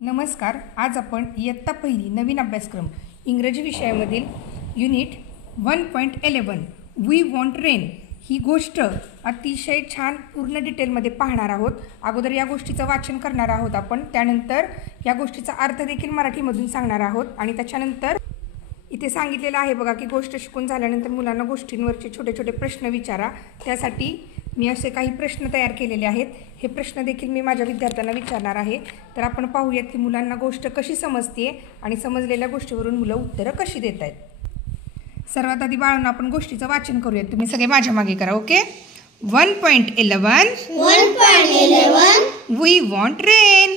नमस्कार. आज आपण इयत्ता पहिली नवीन अभ्यासक्रम इंग्रजी विषयामधील युनिट 1.11 वी वॉन्ट रेन ही गोष्ट अतिशय छान पूर्ण डिटेलमध्ये पाहणार आहोत. अगोदर या गोष्टीचं वाचन करणार आहोत आपण, त्यानंतर या गोष्टीचा अर्थ देखील मराठीमधून सांगणार आहोत आणि त्याच्यानंतर इथे सांगितलेलं आहे बघा की गोष्ट शिकून झाल्यानंतर मुलांना गोष्टींवरचे छोटे छोटे प्रश्न विचारा. त्यासाठी मी असे काही प्रश्न तयार केलेले आहेत. हे प्रश्न देखील मी माझ्या विद्यार्थ्यांना विचारणार आहे. तर आपण पाहूयात की मुलांना गोष्ट कशी समजते आणि समजलेल्या गोष्टीवरून मुलं उत्तरं कशी देत आहेत. सर्वात आधी बाळांना आपण गोष्टीचं वाचन करूयात. तुम्ही सगळे माझ्या मागे करा. Okay. 1.11 we want rain.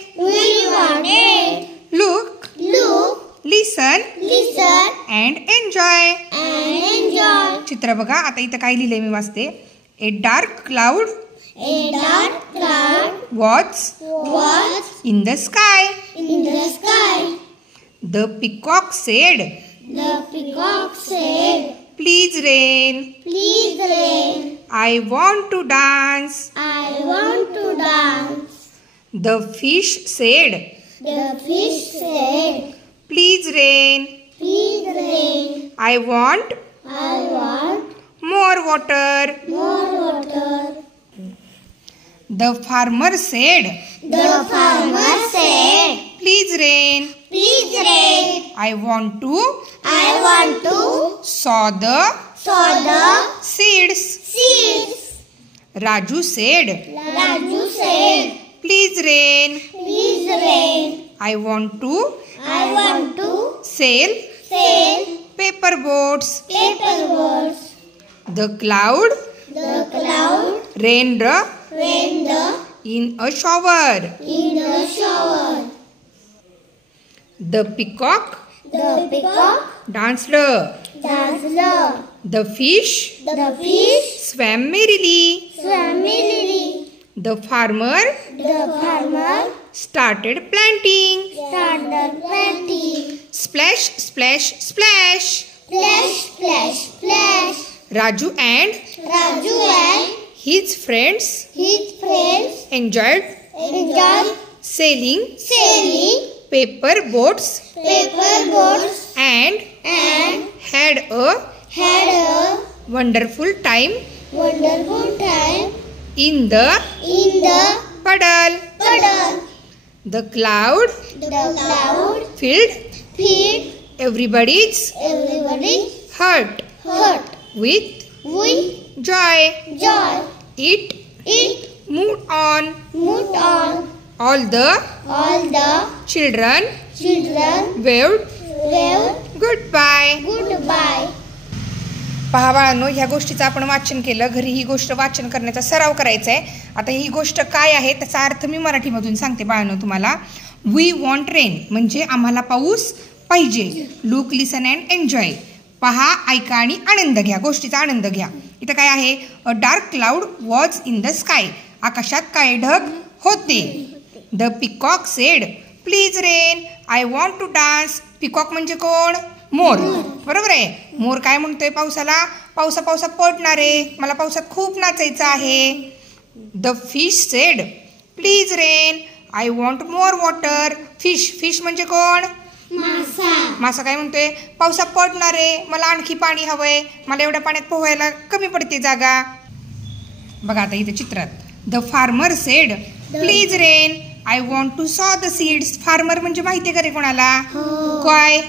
Look, listen and enjoy. चित्र बघा. आता इथं काय लिहिलंय मी वाचते. A dark cloud was in the sky. The peacock said, please rain, I want to dance. The fish said, please rain, I want more water. The farmer said, please rain, I want to sow the seeds. Raju said, please rain, I want to sail paper boats. The cloud rained in a shower. The peacock danced. The fish swam merrily. The farmer started planting. Splash, splash, splash. Raju and his friends enjoyed sailing paper boats and had a wonderful time in the puddle. The cloud filled everybody's heart with joy. It moved on. All the children waved goodbye. पहा बाळांनो, ह्या गोष्टीचं आपण वाचन केलं. घरी ही गोष्ट वाचन करण्याचा सराव करायचा आहे. आता ही गोष्ट काय आहे त्याचा अर्थ मी मराठीमधून सांगते बाळांनो तुम्हाला. वी वॉन्ट रेन म्हणजे आम्हाला पाऊस पाहिजे. Look, listen and enjoy. पहा, ऐका आणि आनंद घ्या. गोष्टीचा आनंद घ्या. इथं काय आहे. A dark cloud was in the sky. आकाशात काळे ढग होते. The peacock said, please rain, I want to dance. Peacock म्हणजे कोण? मोर. बरोबर आहे. मोर काय म्हणतोय पावसाला? पावसा पडणारे, मला पावसात खूप नाचायचं आहे. The fish sed, please rain, I want more water. Fish म्हणजे कोण? मासा काय म्हणतोय? पावसात पडणारे, मला आणखी पाणी हवंय, मला एवढ्या पाण्यात पोहायला कमी पडते जागा. बघा आता इथे चित्रात. The farmer said, please rain, I want to sow the seeds. Farmer म्हणजे माहितीये का रे कोणाला? काय?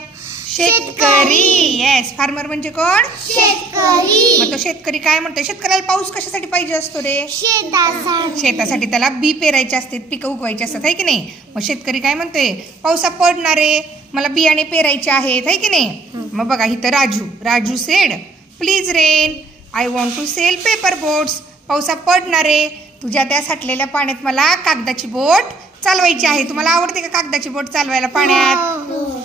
शेतकरी. येस, फार्मर म्हणजे कोण? शेतकरी. मग तो शेतकरी काय म्हणतोय? शेतकऱ्याला पाऊस कशासाठी पाहिजे असतो रे? शेतासाठी. त्याला बी पेरायचे असते, पिकं उगवायची असतात, है की नाही? मग शेतकरी काय म्हणतोय? पावसा पडणारे, मला बियाणे पेरायचे आहेत, है की नाही? मग बघा इथं Raju said, please rain, I want to sail paper boats. पावसा पडणारे, तुझ्या त्या साठलेल्या पाण्यात मला कागदाची बोट चालवायची आहे. तुम्हाला आवडते का कागदाची बोट चालवायला पाण्यात?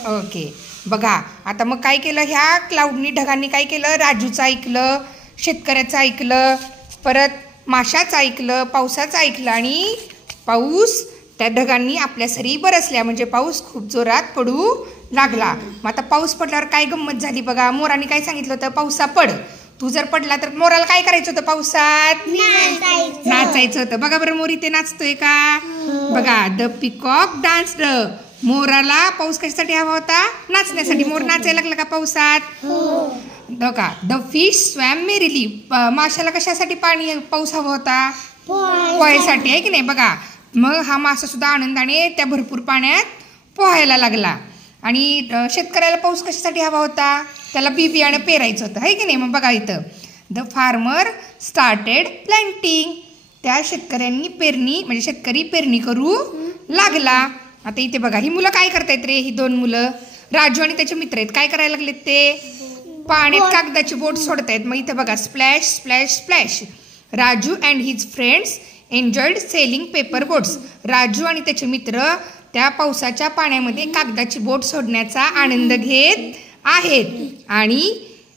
ओके. बघा आता मग काय केलं ह्या क्लाउडनी, ढगांनी काय केलं? राजूचं ऐकलं, शेतकऱ्याचं ऐकलं, परत माशाचं ऐकलं, पावसाचं ऐकलं आणि पाऊस त्या ढगांनी आपल्या सरी बरसल्या म्हणजे पाऊस खूप जोरात पडू लागला. मग आता पाऊस पडल्यावर काय गंमत झाली बघा. मोरांनी काय सांगितलं होतं? पावसा पड. तू जर पडला तर मोराला काय करायचं होतं पावसात? नाचायचं होतं. बघा बरं मोर इथे नाचतोय का? बघा द पिकॉक डान्स्ड. मोराला पाऊस कशासाठी हवा होता? नाचण्यासाठी. मोर नाचायला लागला का पावसात? बघा, द फिश स्वॅम मेरिली. माशाला कशासाठी पाऊस हवा होता? पोहायसाठी, आहे की नाही? बघा, मग हा मासा सुद्धा आनंदाने त्या भरपूर पाण्यात पोहायला लागला. आणि शेतकऱ्याला पाऊस कशासाठी हवा होता? त्याला बी बियाणं पेरायचं होतं, आहे की नाही? मग बघा इथं, द फार्मर स्टार्टेड प्लांटिंग. त्या शेतकऱ्यांनी म्हणजे शेतकरी पेरणी करू लागला. आता इथे बघा, ही मुलं काय करतायत रे? ही दोन मुलं, राजू आणि त्याचे मित्र आहेत. काय करायला लागलेत ते? पाण्यात कागदाची बोट सोडतायत. मग इथे बघा, splash splash splash. Raju and his friends enjoyed selling paper boats. Raju आणि त्याचे मित्र त्या पावसाच्या पाण्यामध्ये कागदाची बोट सोडण्याचा आनंद घेत आहेत. आणि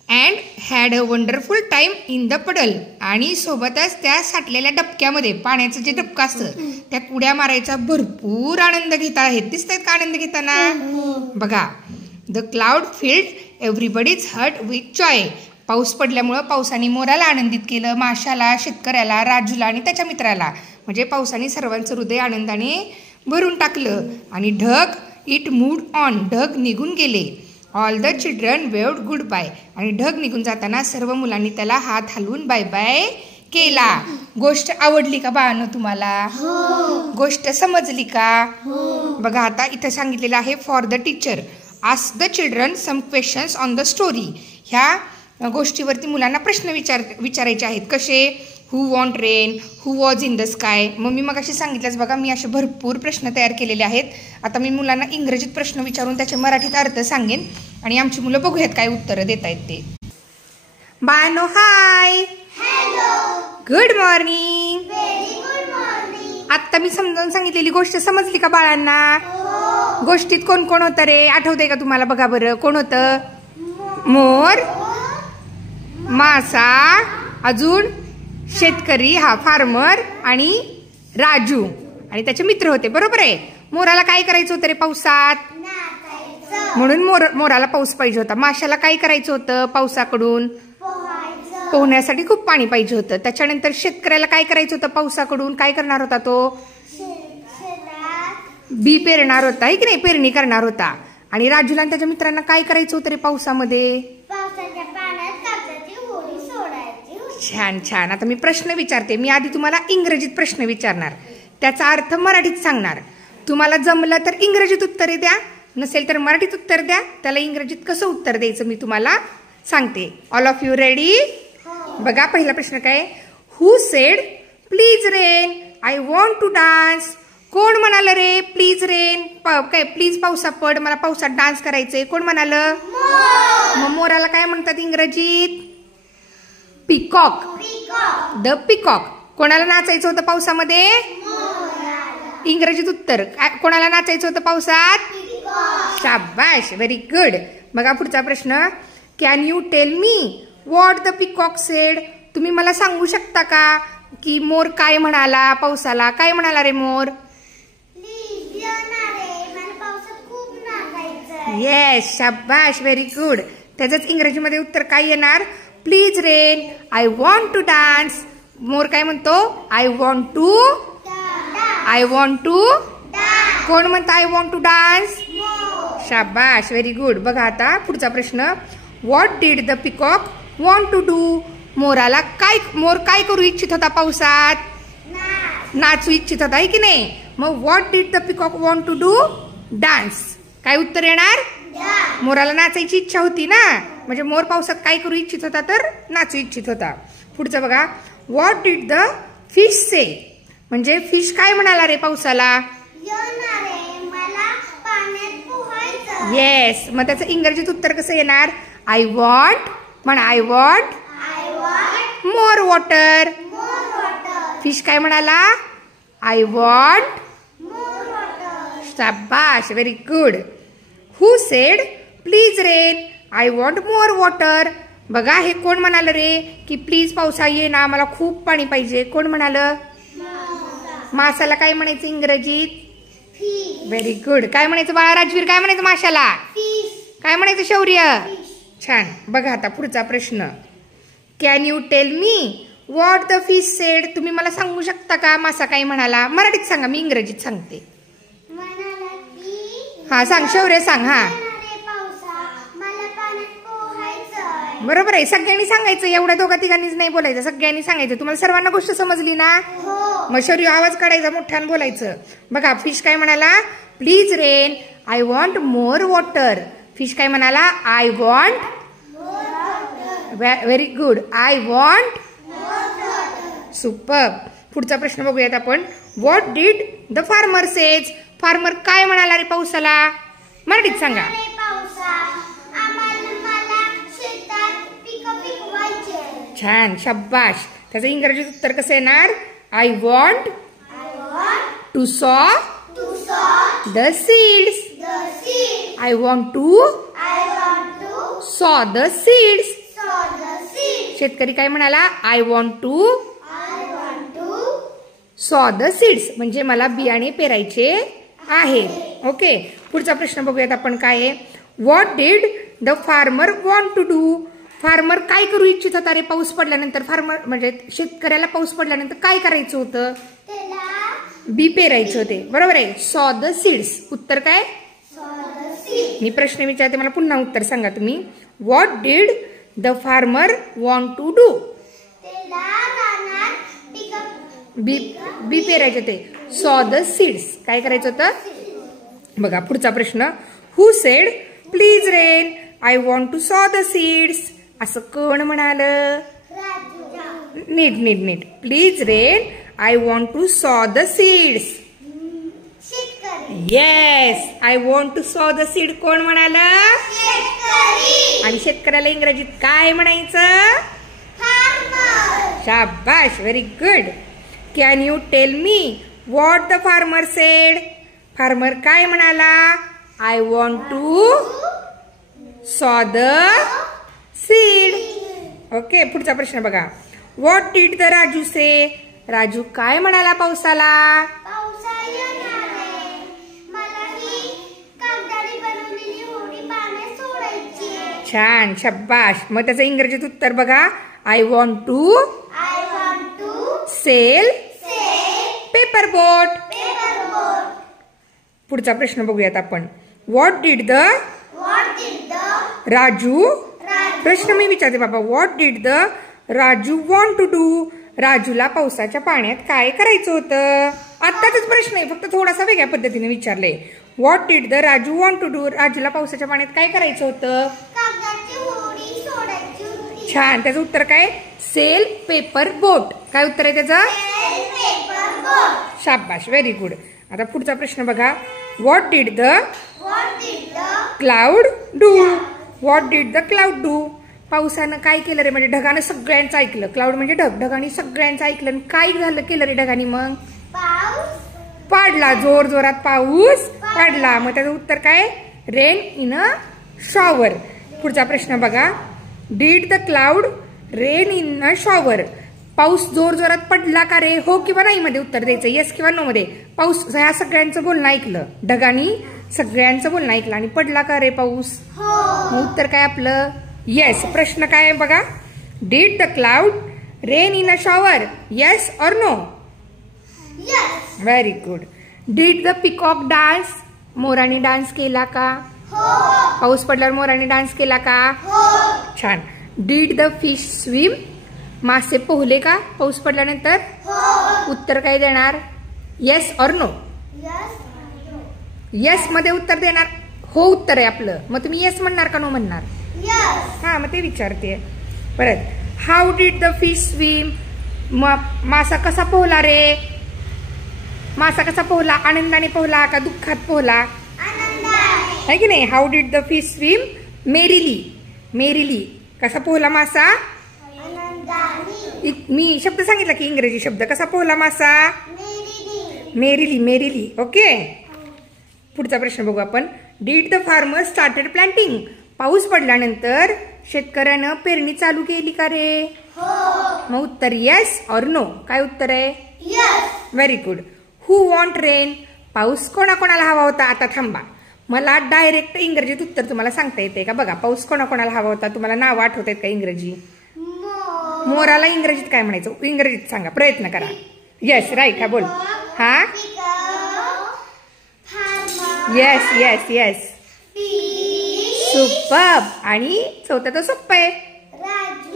and had a wonderful time in the पडल. आणि सोबतच त्या साठलेल्या डबक्यामध्ये, पाण्याचं जे डबकं असतं त्यात उड्या मारायचा भरपूर आनंद घेत आहेत. दिसत आहेत का आनंद घेताना? बघा, the cloud filled everybody's heart with joy. पाऊस पडल्यामुळं पावसाने मोराला आनंदित केलं, माशाला, शेतकऱ्याला, राजूला आणि त्याच्या मित्राला. म्हणजे पावसाने सर्वांचं हृदय आनंदाने भरून टाकलं. आणि ढग, इट मूव्ड ऑन. ढग निघून गेले. All the children waved goodbye. आणि ढग निघून जाताना सर्व मुलांनी त्याला हात हलवून बाय बाय केला. गोष्ट आवडली का बाळांनो तुम्हाला? गोष्ट समजली का? बघा, आता इथं सांगितलेलं आहे for the teacher ask the children some questions on the story. ह्या गोष्टीवरती मुलांना प्रश्न विचारायचे आहेत. कसे? Who want rain, who was in the sky. मग मी मगाशी सांगितलंच बघा, मी असे भरपूर प्रश्न तयार केलेले आहेत. आता मी मुलांना इंग्रजीत प्रश्न विचारून त्याचे मराठीत अर्थ सांगेन आणि आमची मुलं बघूयात काय उत्तरं देत आहेत ते. बाळांनो, हाय, गुड मॉर्निंग. आत्ता मी समजावून सांगितलेली गोष्ट समजली का बाळांना? गोष्टीत कोण कोण होतं रे? आठवतंय का तुम्हाला? बघा बरं, कोण होतं? मोर, मासा, अजून शेतकरी, हा फार्मर, आणि राजू आणि त्याचे मित्र होते. बरोबर आहे. मोराला काय करायचं होतं रे पावसात? म्हणून मोराला पाऊस पाहिजे होता. माशाला काय करायचं होतं? पावसाकडून पोहण्यासाठी खूप पाणी पाहिजे होतं. त्याच्यानंतर शेतकऱ्याला काय करायचं होतं? पावसाकडून काय करणार होता तो? बी पेरणार होता, आहे की नाही? पेरणी करणार होता. आणि राजूला आणि त्याच्या मित्रांना काय करायचं होतं रे पावसामध्ये? छान छान. आता मी प्रश्न विचारते. मी आधी तुम्हाला इंग्रजीत प्रश्न विचारणार, त्याचा अर्थ मराठीत सांगणार. तुम्हाला जमलं तर इंग्रजीत उत्तरे द्या, नसेल तर मराठीत उत्तर द्या. त्याला इंग्रजीत कसं उत्तर द्यायचं मी तुम्हाला सांगते. All of you ready? बघा, पहिला प्रश्न काय? Who said please rain, I want to dance. कोण म्हणालं रे प्लीज रेन? काय प्लीज पावसा पड, मला पावसात डान्स करायचंय. कोण म्हणालं? मग मोराला काय म्हणतात इंग्रजीत? पिकॉक. The peacock. कोणाला नाचायचं होतं पावसामध्ये? इंग्रजीत उत्तर. कोणाला नाचायचं होतं पावसात? शाबाश, व्हेरी गुड. बघा पुढचा प्रश्न. Can you tell me what the peacock sed. तुम्ही मला सांगू शकता का की मोर काय म्हणाला पावसाला? काय म्हणाला रे मोर? येस, शाबाश, व्हेरी गुड. त्याचंच इंग्रजीमध्ये उत्तर काय येणार? Please rain, I want to dance. मोर काय म्हणतो? I want to. कोण म्हणतं आय वॉन्ट टू डान्स? शाबाश, व्हेरी गुड. बघा आता पुढचा प्रश्न. What did the peacock want to do. मोर काय करू इच्छित होता पावसात? नाचू इच्छित होता, आहे की नाही? मग what did the peacock want to do? Dance. काय उत्तर येणार? मोराला नाचायची इच्छा होती ना, म्हणजे मोर पावसात काय करू इच्छित होता? तर नाचू इच्छित होता. पुढचं बघा. व्हॉट डिड द फिश से. म्हणजे फिश काय म्हणाला रे पावसाला? येस. मग त्याचं इंग्रजीत उत्तर कसं येणार? I want. म्हणा, I want more water. Fish काय म्हणाला? I want. शाबाश, very good. Who said please rain, I want more water. बघा, हे कोण म्हणालं रे की प्लीज पावसा ये ना, मला खूप पाणी पाहिजे. कोण म्हणालं? माशाला काय म्हणायचं इंग्रजीत? Very good. काय म्हणायचं बाळा राजवीर? काय म्हणायचं माशाला? काय म्हणायचं शौर्य? छान. बघा आता पुढचा प्रश्न. Can you tell me what the fish sed. तुम्ही मला सांगू शकता का मासा काय म्हणाला? मराठीत सांगा, मी इंग्रजीत सांगते. हा सांग शौर्य सांग. हा बरोबर आहे, सगळ्यांनी सांगायचं, एवढ्या दोघा तिघांनीच नाही बोलायचं, सगळ्यांनी सांगायचं. तुम्हाला सर्वांना गोष्ट समजली ना? मग शौर्य आवाज काढायचा, मोठ्यानं बोलायचं. बघा फिश काय म्हणाला, please rain I want more water. Fish काय म्हणाला, I want, very good, I want, super. पुढचा प्रश्न बघूयात आपण. What did the farmer says. Farmer काय म्हणाला रे पावसाला, मराठीत सांगा. छान, शाबाश. त्याचं इंग्रजीत उत्तर कसं येणार, I want to sow the seeds. I want to sow the seeds. शेतकरी काय म्हणाला, I want to sow the seeds, म्हणजे मला बियाणे पेरायचे आहे. ओके, पुढचा प्रश्न बघूयात आपण काय आहे. What did the farmer want to do. Farmer काय करू इच्छित होता रे पाऊस पडल्यानंतर. फार्मर म्हणजे शेतकऱ्याला पाऊस पडल्यानंतर काय करायचं होतं, बी पेरायचे होते. बरोबर आहे, सॉ द सीड्स. उत्तर काय, मी प्रश्न विचारते, मला पुन्हा उत्तर सांगा तुम्ही. What did the farmer want to do. बी पेरायचे होते, सॉ द सीड्स. काय करायचं होतं. बघा पुढचा प्रश्न. Who said please rain I want to sow the seeds. असं कोण म्हणालं, नीट नीट नीट. Please rain I want to sow the seeds. Yes, I want to sow the seed कोण म्हणालं, आणि शेतकऱ्याला इंग्रजीत काय म्हणायचं, शाबाश, very good. Can you tell me what the farmer said. Farmer काय म्हणाला, I want to sow the seed. Okay, पुढचा प्रश्न बघा. व्हॉट डिड द राजू से. राजू काय म्हणाला पावसाला, छान, शाबाश. मग त्याचं इंग्रजीत उत्तर बघा, I want to sail paper boat. पुढचा प्रश्न बघूयात आपण. What did the Raju. प्रश्न मी विचारते बाबा. What did the Raju want to do. राजूला पावसाच्या पाण्यात काय करायचं होतं. आत्ताच प्रश्न आहे, फक्त थोडासा वेगळ्या पद्धतीने विचारले. What did the Raju want to do. राजूला पावसाच्या पाण्यात काय करायचं होतं, छान. त्याचं उत्तर काय, सेल पेपर बोट. काय उत्तर आहे त्याचं, शाबाश, व्हेरी गुड. आता पुढचा प्रश्न बघा. What did the cloud do. What did the cloud do. पावसानं काय केलं रे, म्हणजे ढगानं सगळ्यांचं ऐकलं. क्लाउड म्हणजे ढग, ढगाने सगळ्यांचं ऐकलं. काय झालं, केलं रे ढगाने, मग पडला, जोर जोरात पाऊस पडला. मग त्याचं उत्तर काय, रेन इन अ शॉवर. पुढचा प्रश्न बघा. Did the cloud rain in a shower. पाऊस जोर जोरात पडला का रे, हो किंवा नाही मध्ये उत्तर द्यायचं, येस किंवा नो मध्ये. पाऊस ह्या सगळ्यांचं बोलणं ऐकलं, ढगानी सगळ्यांचं बोलणं ऐकलं, आणि पडला का रे पाऊस, मग उत्तर काय आपलं, येस. प्रश्न काय आहे बघा. Did the cloud rain in a shower, yes or no. Very good. Did the peacock dance. मोराने डान्स केला का, पाऊस पडल्यावर मोराने डान्स केला का, छान. Did the fish swim. मासे पोहले का पाऊस पडल्यानंतर, उत्तर काय देणार, येस ऑर नो. येस मध्ये उत्तर देणार, हो उत्तर आहे आपलं. मग तुम्ही येस म्हणणार का नो म्हणणार, हा मग ते विचारते. परत. How did the fish swim. मासा कसा पोहला रे, मासा कसा पोहला, आनंदाने पोहला का दुःखात पोहला, है की नाही. How did the fish swim merrily. Merrily कसा पोहला मासा, मी शब्द सांगितला की इंग्रजी शब्द, कसा पोहला मासा, मेरीली. मेरीली. ओके. पुढचा प्रश्न बघू आपण. Did the farmer started planting. पाऊस पडल्यानंतर शेतकऱ्यानं पेरणी चालू केली का रे, मग उत्तर येस ऑर नो. काय उत्तर आहे, व्हेरी गुड. हु वॉन्ट रेन. पाऊस कोणाकोणाला हवा होता. आता थांबा, मला डायरेक्ट इंग्रजीत उत्तर तुम्हाला सांगता येते का बघा. पाऊस कोणाकोणाला हवा होता, तुम्हाला नाव आठवत आहेत का इंग्रजी. मोराला इंग्रजीत काय म्हणायचं, इंग्रजीत सांगा, प्रयत्न करा. येस राईट, हा बोल. हा येस येस येस. सुपर्ब. आणि चौथा तर सोप्पा आहे,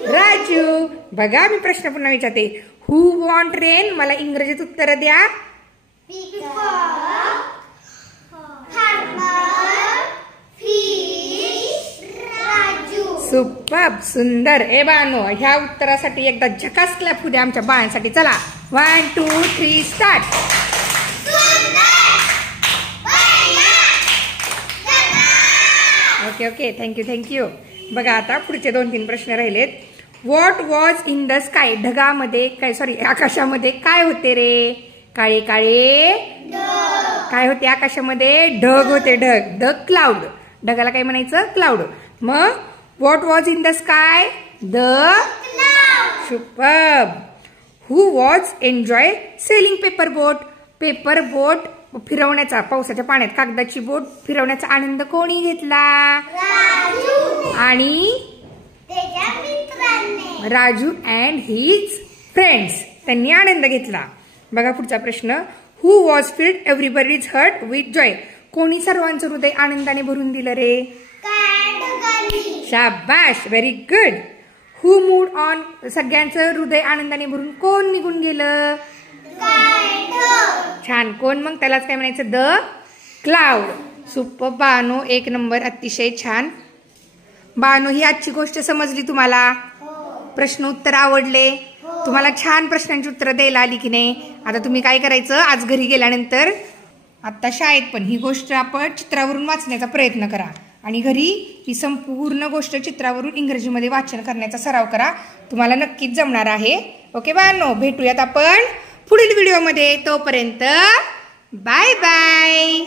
राजू. बघा मी प्रश्न पुन्हा विचारते. हु वॉन्ट रेन? मला इंग्रजीत उत्तर द्या. सुपर्ब. सुंदर. ए बानो, ह्या उत्तरासाठी एकदा झकास क्लॅप होऊ द्या आमच्या बाळांसाठी. चला 1 2 3 start. Okay okay, thank you thank you. बघा आता पुढचे 2-3 प्रश्न राहिलेत. What was in the sky? ढगामध्ये काय, सॉरी आकाशामध्ये काय होते रे? काळे काळे काय होते आकाशामध्ये? ढग होते. ढग. The cloud. ढगाला काय म्हणायचं? क्लाउड. मग what was in the sky? The superb. Who was enjoy sailing paper boat? Paper boat फिरवण्याचा, पावसाच्या पाण्यात कागदाची बोट फिरवण्याचा आनंद कोणी घेतला? आणि राजू अँड हिज फ्रेंड्स, त्यांनी आनंद घेतला. बघा पुढचा प्रश्न. Who was filled everybody's heart with joy? कोणी सर्वांचं हृदय आनंदाने भरून दिलं रे? शाबाश, very good. Who mood on? सगळ्यांचं हृदय आनंदाने भरून कोण निघून गेलं? छान. कोण? मग त्यालाच काय म्हणायचं? The cloud. Super Bano, 1 number, अतिशय छान. बानो, ही आजची गोष्ट समजली तुम्हाला? प्रश्न उत्तर आवडले तुम्हाला? छान प्रश्नांची उत्तर द्यायला आली की नाही? आता तुम्ही काय करायचं, आज घरी गेल्यानंतर, आता शाळेत पण ही गोष्ट आपण चित्रावरून वाचण्याचा प्रयत्न करा. आणि घरी ही संपूर्ण गोष्ट चित्रावरून इंग्रजीमध्ये वाचन करण्याचा सराव करा. तुम्हाला नक्कीच जमणार आहे. ओके बानो, भेटूयात आपण पुढील व्हिडिओमध्ये. तोपर्यंत बाय बाय.